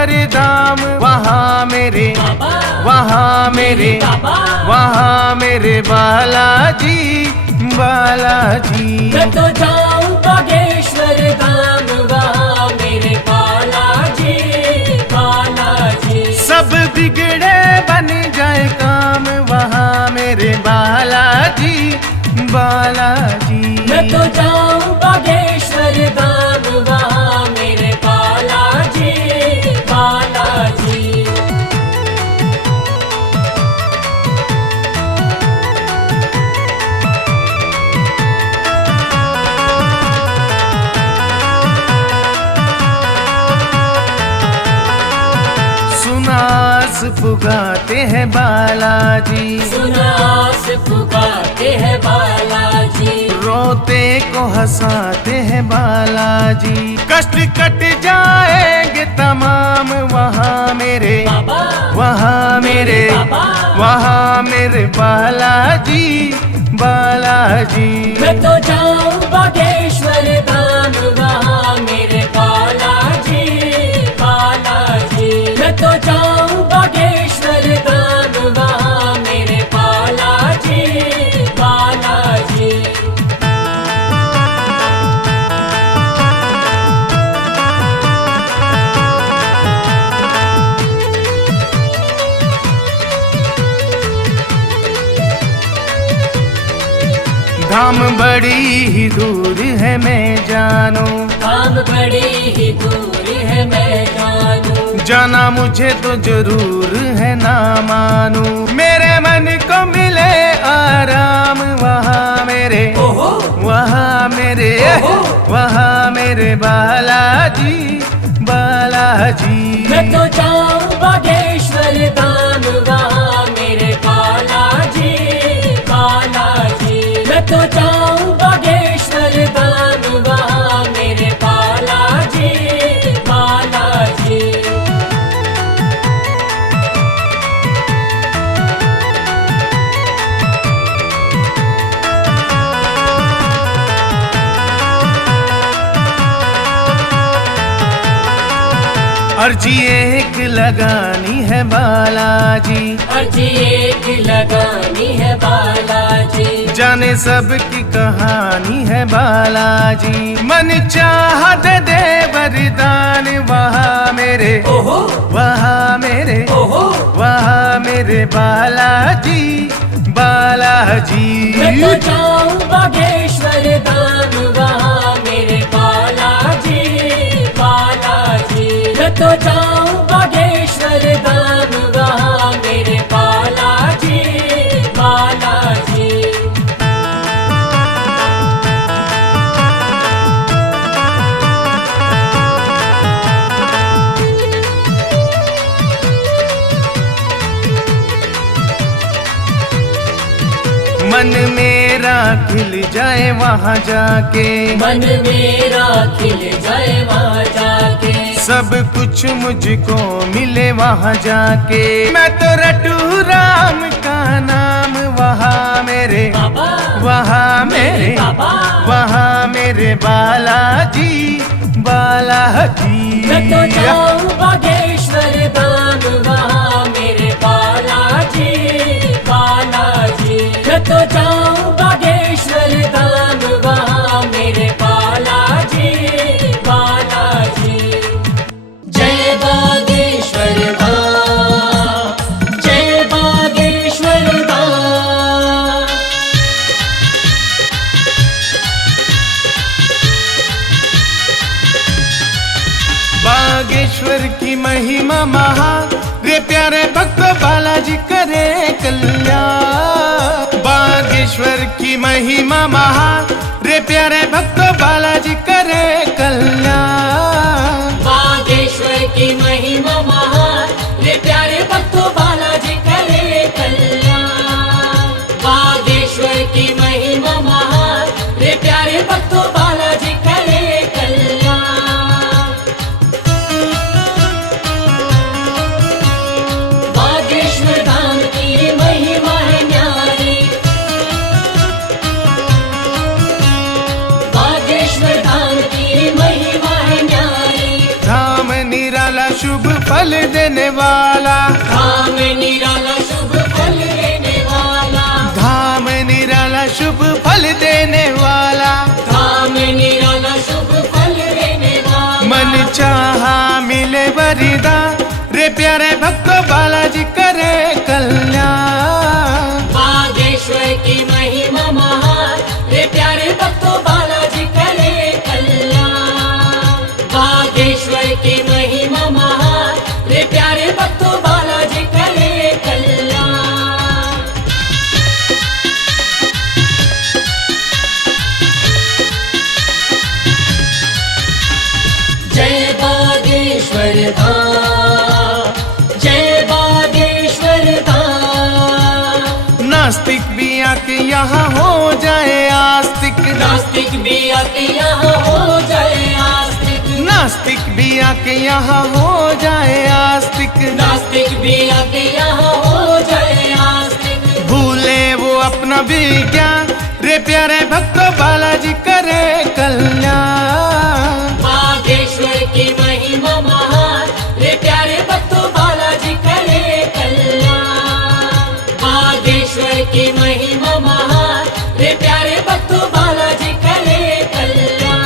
बागेश्वर धाम, वहाँ मेरे वहाँ मेरे बालाजी बालाजी। मैं तो जाऊं बागेश्वर धाम, वहाँ मेरे बालाजी बालाजी। सब बिगड़े बन जाए काम, वहाँ मेरे बालाजी बालाजी। मैं तो जाऊं बागेश्वर धाम, वहाँ मेरे बालाजी बालाजी। सुनास पुगाते हैं बालाजी, सुनास पुकारते हैं बालाजी। रोते को हंसाते हैं बालाजी। कष्ट कट जाएंगे तमाम, वहाँ मेरे वहाँ मेरे बालाजी बालाजी। मैं तो जाऊं बागेश्वर धाम, वहाँ मेरे बालाजी बालाजी। मैं तो जाऊं बागेश्वर धाम, वहाँ मेरे बालाजी बालाजी। धाम बड़ी ही दूर है मैं जानू, धाम बड़ी ही दूर है मैं जानू। जाना मुझे तो जरूर है ना मानू। मेरे मन को मिले आराम, वहाँ मेरे वहाँ मेरे बालाजी बालाजी। मैं तो जाऊं बागेश्वर धाम, वहाँ मेरे बालाजी बालाजी। मैं तो जाऊं बागेश्वर धाम, वहाँ मेरे बालाजी बालाजी। अर्जी एक लगानी है बालाजी, अर्जी एक लगानी है बालाजी। जाने सबकी कहानी है बालाजी। मन चाह दे वरदान, वहाँ मेरे वहाँ मेरे बालाजी बालाजी। मैं तो जाऊं बागेश्वर धाम, वहाँ मेरे बालाजी बालाजी। मैं तो जाऊं बागेश्वर धाम, वहाँ मेरे बालाजी बालाजी। मन मेरा खिल जाए वहाँ जाके, मन मेरा खिल जाए वहाँ जाके। सब कुछ मुझको मिले वहाँ जाके। मैं तो रटू राम का नाम, वहाँ मेरे वहाँ मेरे बालाजी बालाजी। मैं तो जाऊं बागेश्वर धाम, वहाँ मेरे बालाजी बालाजी। मैं तो जाऊं बागेश्वर धाम, वहाँ मेरे बालाजी बालाजी। जय बागेश्वर धाम, जय बागेश्वर धाम। बागेश्वर की महिमा महा, रे प्यारे भक्त बालाजी करे कल्याण। बागेश्वर की महिमा महा, रे प्यारे भक्त बालाजी करे कल्याण। बागेश्वर की महिमा महान, रे प्यारे भक्तों बालाजी करे कल्याण। बागेश्वर की महिमा महान, रे प्यारे भक्तों बालाजी करे कल्याण। बागेश्वर धाम की महिमा है न्यारी, बागेश्वर धाम की महिमा है न्यारी। धाम निराला शुभ फल देने वाला, धाम निराला शुभ फल देने वाला, धाम निराला शुभ फल देने वाला, धाम निराला शुभ फल देने वाला। मन चाहा मिले वरदान, रे प्यारे भक्तों बालाजी करे कल्याण। बागेश्वर की महिमा महान, रे प्यारे भक्तों बालाजी करे कल्याण। बागेश्वर की महिमा महान, रे प्यारे भक्तों बालाजी करे कल्याण। जय बागेश्वर धाम, जय बागेश्वर धाम। नास्तिक भी आके यहाँ हो जाए आस्तिक, नास्तिक भी आके यहाँ हो जाए आस्तिक, नास्तिक भी आके यहाँ हो जाए आस्तिक, नास्तिक भी आके यहाँ हो जाए आस्तिक। भूले वो अपना विज्ञान, रे प्यारे भक्तों बालाजी करे कल्याण। बागेश्वर की महिमा महान, रे प्यारे भक्तों बालाजी करे कल्याण। बागेश्वर की महिमा महान, रे प्यारे भक्तों बालाजी करे कल्याण।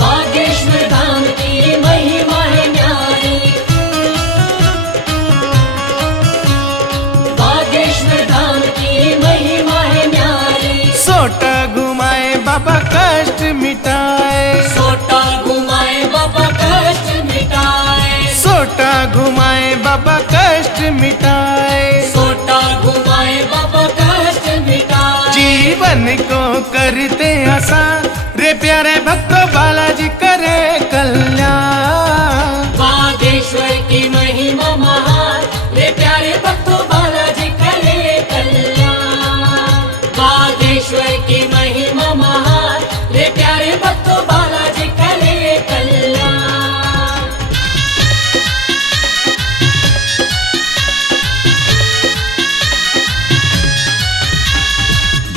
बागेश्वर धाम की महिमा है न्यारी, बागेश्वर धाम की महिमा है न्यारी। सोटा घुमाए बाबा कष्ट मिटाए, सोटा घुमाए बाबा कष्ट मिटाए, सोटा घुमाए बाबा कष्ट मिटाए, सोटा घुमाए बाबा कष्ट मिटाए। जीवन को करते आसान, रे प्यारे भक्तों बालाजी करे कल्याण। बागेश्वर की महिमा महान, रे प्यारे भक्तों बालाजी करे कल्याण। बागेश्वर की महिमा महान, रे प्यारे भक्तों बालाजी करे कल्याण।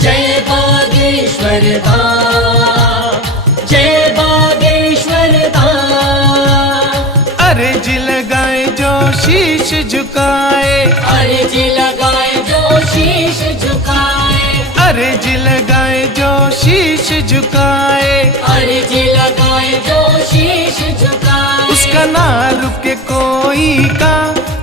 जय बागेश्वर धाम, जय बागेश्वर धाम। अर्ज लगाए जो शीश झुकाए, अर्ज लगाए जो शीश झुकाए, अर्ज लगाए जो शीश झुकाए, अर्ज लगाए जो शीश झुकाए। उसका ना रुके कोई का,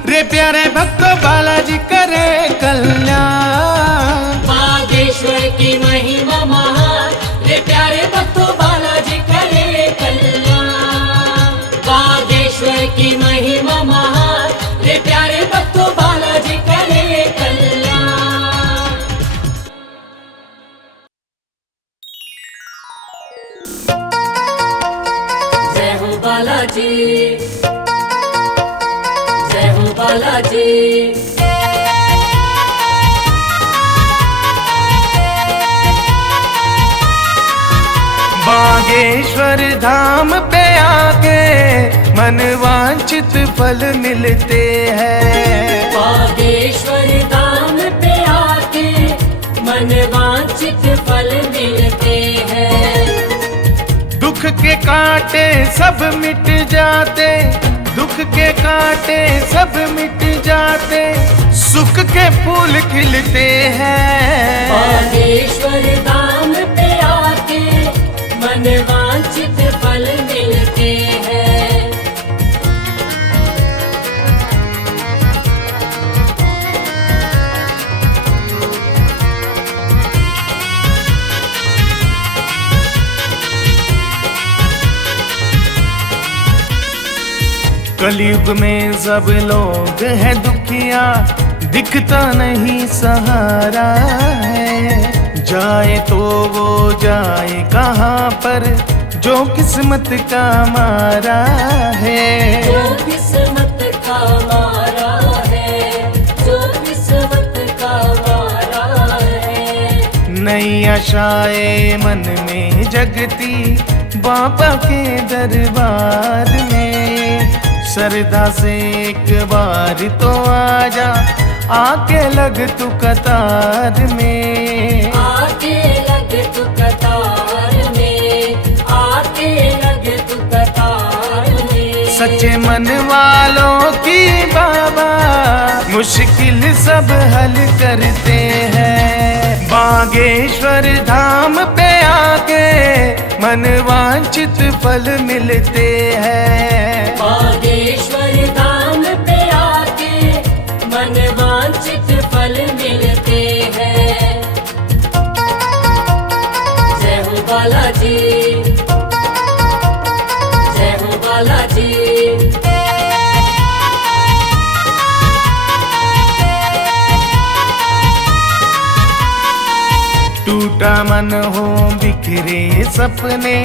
रे प्यारे भक्तों बालाजी करे कल्याण। बागेश्वर की महिमा महान, रे प्यारे भक्तों बालाजी करे कल्याण। बागेश्वर की महिमा महान, रे प्यारे भक्तों बालाजी करे कल्याण। जय हो बालाजी, जय हो बालाजी। बागेश्वर धाम पे आके मन वांछित फल मिलते हैं। बागेश्वर धाम पे आके मन वांछित फल मिलते हैं। दुख के कांटे सब मिट जाते, दुख के कांटे सब मिट जाते, सुख के फूल खिलते हैं। बागेश्वर धाम पे आके मन वांछित फल मिलते हैं। कलयुग में सब लोग हैं दुखिया, दिखता नहीं सहारा है। जाए तो वो जाए कहाँ पर, जो किस्मत का मारा है। जो किस्मत का मारा है, जो किस्मत का मारा है। नई आशाएं मन में जगती, बाबा के दरबार में। श्रद्धा से एक बार तो आजा, आके लग तू कतार में। आके लग तू कतार में, मन वालों की बाबा मुश्किल सब हल करते हैं। बागेश्वर धाम पे आके मन वांछित फल मिलते हैं। बागेश्वर धाम पे आके मन वांछित फल मिलते हैं। जय हो बालाजी, जय हो बालाजी। टूटा मन हो बिखरे सपने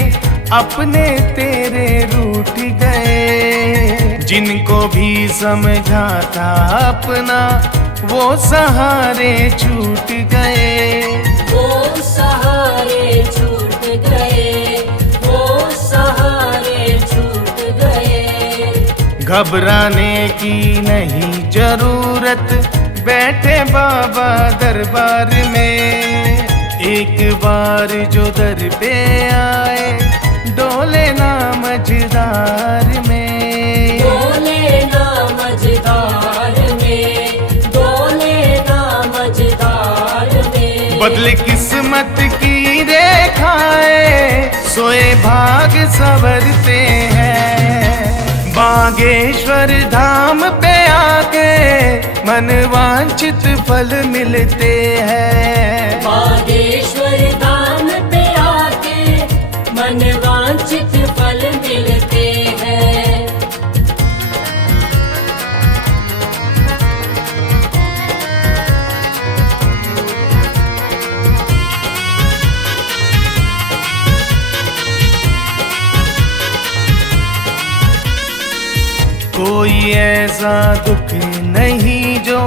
अपने तेरे रूठ गए। जिनको भी समझा था अपना वो सहारे छूट गए। वो सहारे छूट गए, वो सहारे छूट गए। घबराने की नहीं जरूरत, बैठे बाबा दरबार में। एक बार जो दर पे आए डोले ना मझधार में। डोले ना मझधार में, डोले ना मझधार में। बदले किस्मत की रेखाएं सोए भाग संवरते हैं। बागेश्वर धाम पे आके मन वांछित फल मिलते हैं। बागेश्वर धाम पे आके मन वांछित फल मिलते हैं। कोई ऐसा दुख नहीं जो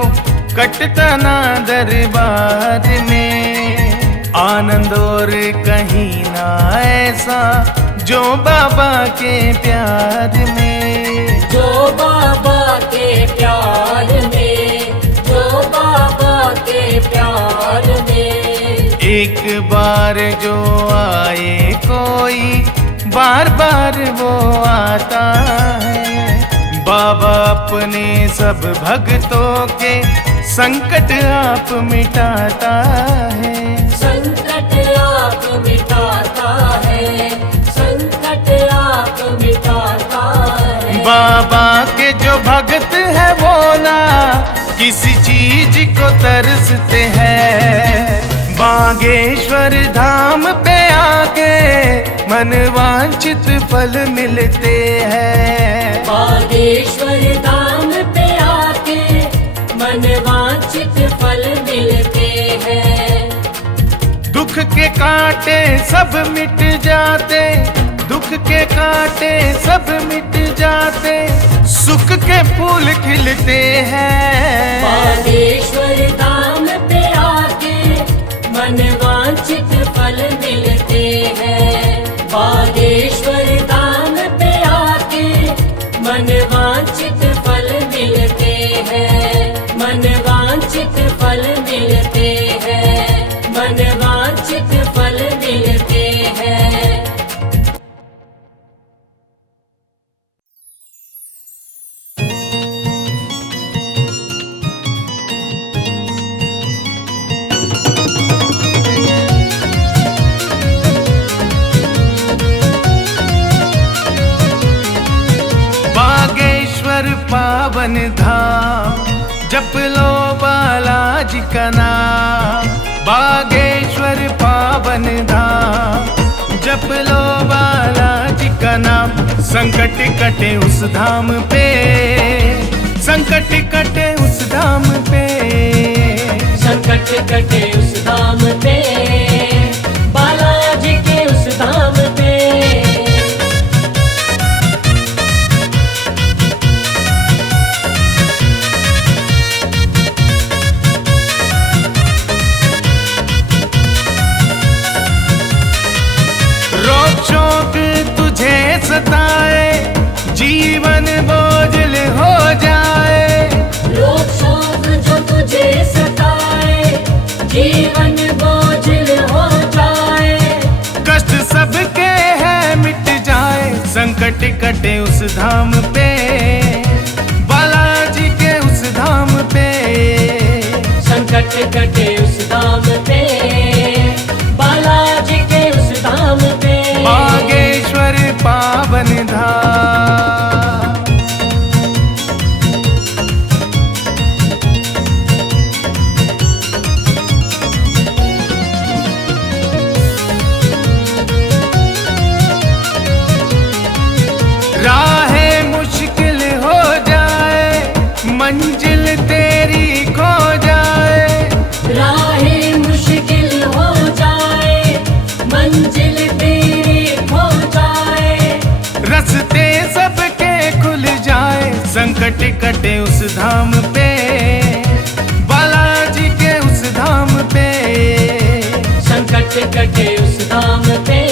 कटता ना दरबार में। आनंद और कहीं ना ऐसा जो बाबा के प्यार में। जो बाबा के प्यार में, जो बाबा के प्यार में। एक बार जो आए कोई बार बार वो आता है। बाबा अपने सब भक्तों के संकट आप मिटाता है। संकट आप मिटाता है, संकट आप मिटाता है। बाबा के जो भक्त है वो ना किसी चीज को तरसते हैं। बागेश्वर धाम पे आके मन वांछित फल मिलते हैं। बागेश्वर धाम पे आके मन वांछित फल मिलते हैं। दुख के कांटे सब मिट जाते, दुख के कांटे सब मिट जाते, सुख के फूल खिलते हैं। बागेश्वर धाम पे आके मन वांछित फल मिलते हैं। बागेश्वर धाम पे आके मन वांछित फल मिलते हैं। मन वांछित फल मिलते हैं। मन वांछित फल मिलते हैं। पावन धाम जप लो बालाजी का नाम। बागेश्वर पावन धाम जप लो बालाजी का नाम। संकट कटे उस धाम पे, संकट कटे उस धाम पे। संकट कटे उस धाम पे, बालाजी के उस धाम पे। शोक तुझे सताए जीवन बोझल हो जाए। रोग शोक जो तुझे सताए जीवन बोझल हो जाए। कष्ट सबके है मिट जाए, संकट कटे उस धाम पे। बागेश्वर पावन धाम। राहें मुश्किल हो जाए, मंजिल तेरी खो जाए, राहें मुश्किल हो जाए, मंजिल तेरी खो जाए, रस्ते सबके खुल जाए, संकट कटे उस धाम पे, बालाजी के उस धाम पे, संकट कटे उस धाम पे,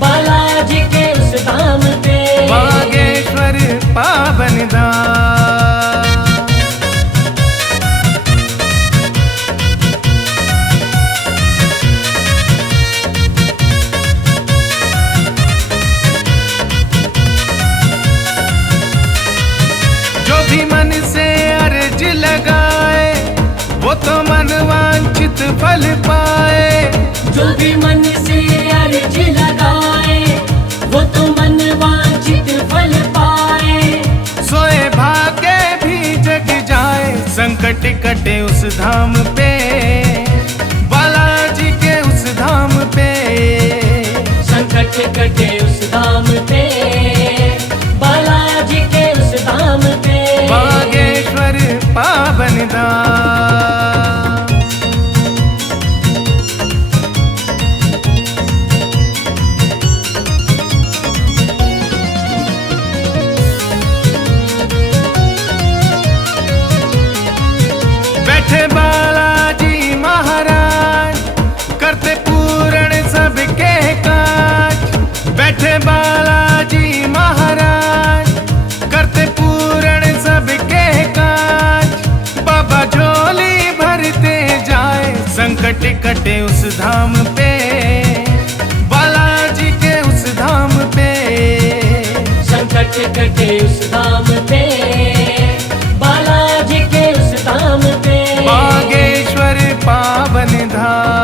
बालाजी के उस धाम पे, बागेश्वर पावन धाम। जो भी मन से अर्ज लगाए, वो तो मन वांछित फल पाए, जो भी मन से अर्ज लगाए, वो तो मन वांछित फल पाए, सोए भागे भी जग जाए, संकट कटे उस धाम पे, बालाजी के उस धाम पे, संकट कटे उस धाम पे, बालाजी के उस धाम पे, बागेश्वर पावन धाम। बैठे बालाजी महाराज, करते पूर्ण सबके काज, बैठे बालाजी महाराज, करते पूर्ण सबके काज, बाबा झोली भरते जाए, संकट कटे उस धाम पे, बालाजी के उस धाम पे, संकट कटे उस धाम पे, बालाजी के उस धाम पे, बागेश्वर पावन धाम।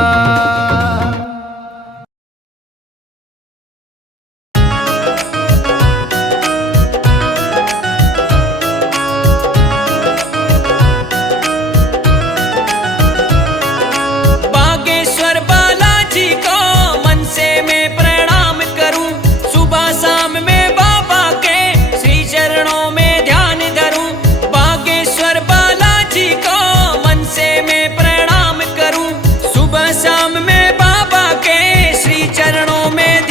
बागेश्वर बालाजी को मन से मैं प्रणाम करूं, सुबह शाम में बाबा के श्री चरणों में ध्यान धरूं। बागेश्वर बालाजी को मन से मैं प्रणाम करूं, सुबह शाम में बाबा के श्री चरणों में